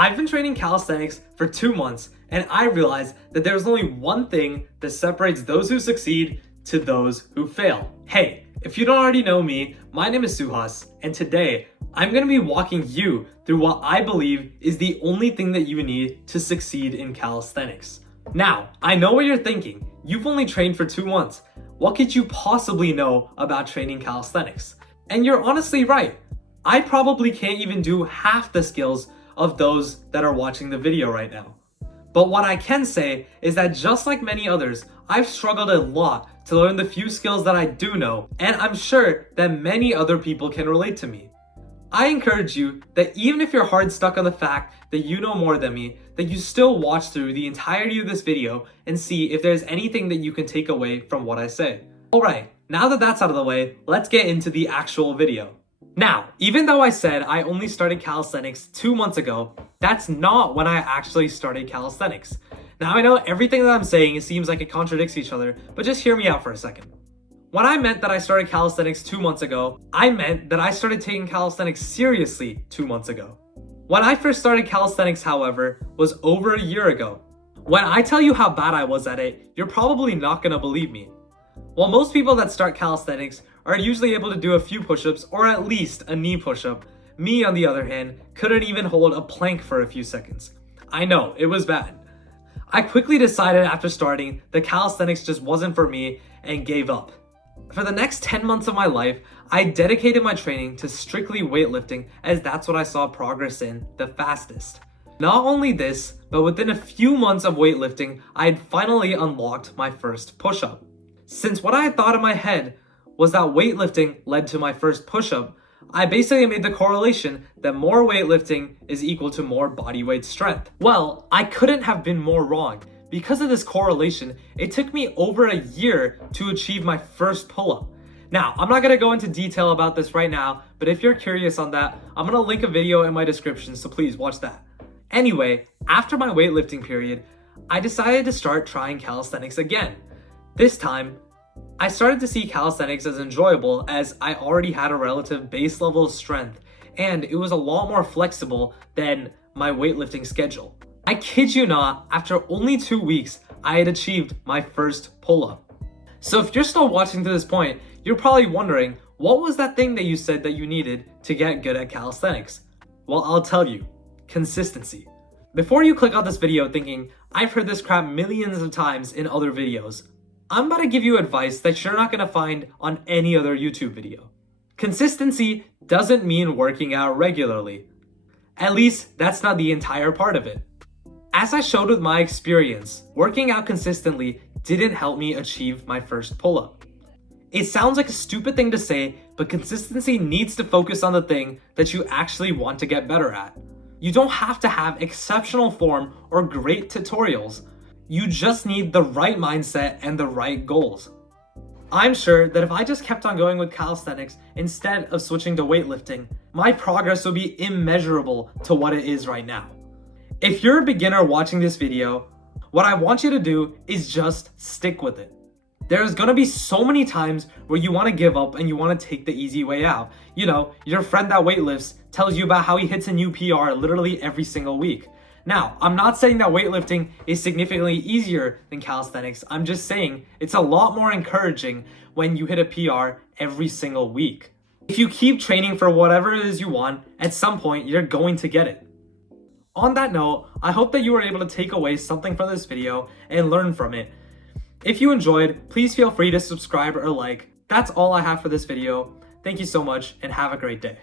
I've been training calisthenics for 2 months, and I realized that there's only one thing that separates those who succeed to those who fail. Hey, if you don't already know me, my name is Suhas, and today I'm going to be walking you through what I believe is the only thing that you need to succeed in calisthenics. Now, I know what you're thinking. You've only trained for 2 months. What could you possibly know about training calisthenics? And you're honestly right. I probably can't even do half the skills of those that are watching the video right now. But what I can say is that just like many others, I've struggled a lot to learn the few skills that I do know, and I'm sure that many other people can relate to me. I encourage you that even if you're hard stuck on the fact that you know more than me, that you still watch through the entirety of this video and see if there's anything that you can take away from what I say. Alright, now that that's out of the way, let's get into the actual video. Now, even though I said I only started calisthenics 2 months ago, that's not when I actually started calisthenics. Now I know everything that I'm saying seems like it contradicts each other, but just hear me out for a second. When I meant that I started calisthenics 2 months ago, I meant that I started taking calisthenics seriously 2 months ago. When I first started calisthenics, however, was over a year ago. When I tell you how bad I was at it, you're probably not gonna believe me. While most people that start calisthenics are usually able to do a few push-ups or at least a knee push-up, me on the other hand couldn't even hold a plank for a few seconds. I know, it was bad. I quickly decided after starting that calisthenics just wasn't for me and gave up. For the next 10 months of my life, I dedicated my training to strictly weightlifting as that's what I saw progress in the fastest. Not only this, but within a few months of weightlifting, I had finally unlocked my first push-up. Since what I had thought in my head was that weightlifting led to my first push-up, I basically made the correlation that more weightlifting is equal to more body weight strength. Well, I couldn't have been more wrong. Because of this correlation, it took me over a year to achieve my first pull-up. Now, I'm not gonna go into detail about this right now, but if you're curious on that, I'm gonna link a video in my description, so please watch that. Anyway, after my weightlifting period, I decided to start trying calisthenics again. This time, I started to see calisthenics as enjoyable as I already had a relative base level of strength, and it was a lot more flexible than my weightlifting schedule. I kid you not, after only 2 weeks, I had achieved my first pull-up. So if you're still watching to this point, you're probably wondering, what was that thing that you said that you needed to get good at calisthenics? Well, I'll tell you, consistency. Before you click on this video thinking, I've heard this crap millions of times in other videos, I'm about to give you advice that you're not gonna find on any other YouTube video. Consistency doesn't mean working out regularly. At least, that's not the entire part of it. As I showed with my experience, working out consistently didn't help me achieve my first pull-up. It sounds like a stupid thing to say, but consistency needs to focus on the thing that you actually want to get better at. You don't have to have exceptional form or great tutorials. You just need the right mindset and the right goals. I'm sure that if I just kept on going with calisthenics instead of switching to weightlifting, my progress would be immeasurable to what it is right now. If you're a beginner watching this video, what I want you to do is just stick with it. There's gonna be so many times where you wanna give up and you wanna take the easy way out. You know, your friend that weightlifts tells you about how he hits a new PR literally every single week. Now, I'm not saying that weightlifting is significantly easier than calisthenics. I'm just saying it's a lot more encouraging when you hit a PR every single week. If you keep training for whatever it is you want, at some point you're going to get it. On that note, I hope that you were able to take away something from this video and learn from it. If you enjoyed, please feel free to subscribe or like. That's all I have for this video. Thank you so much and have a great day.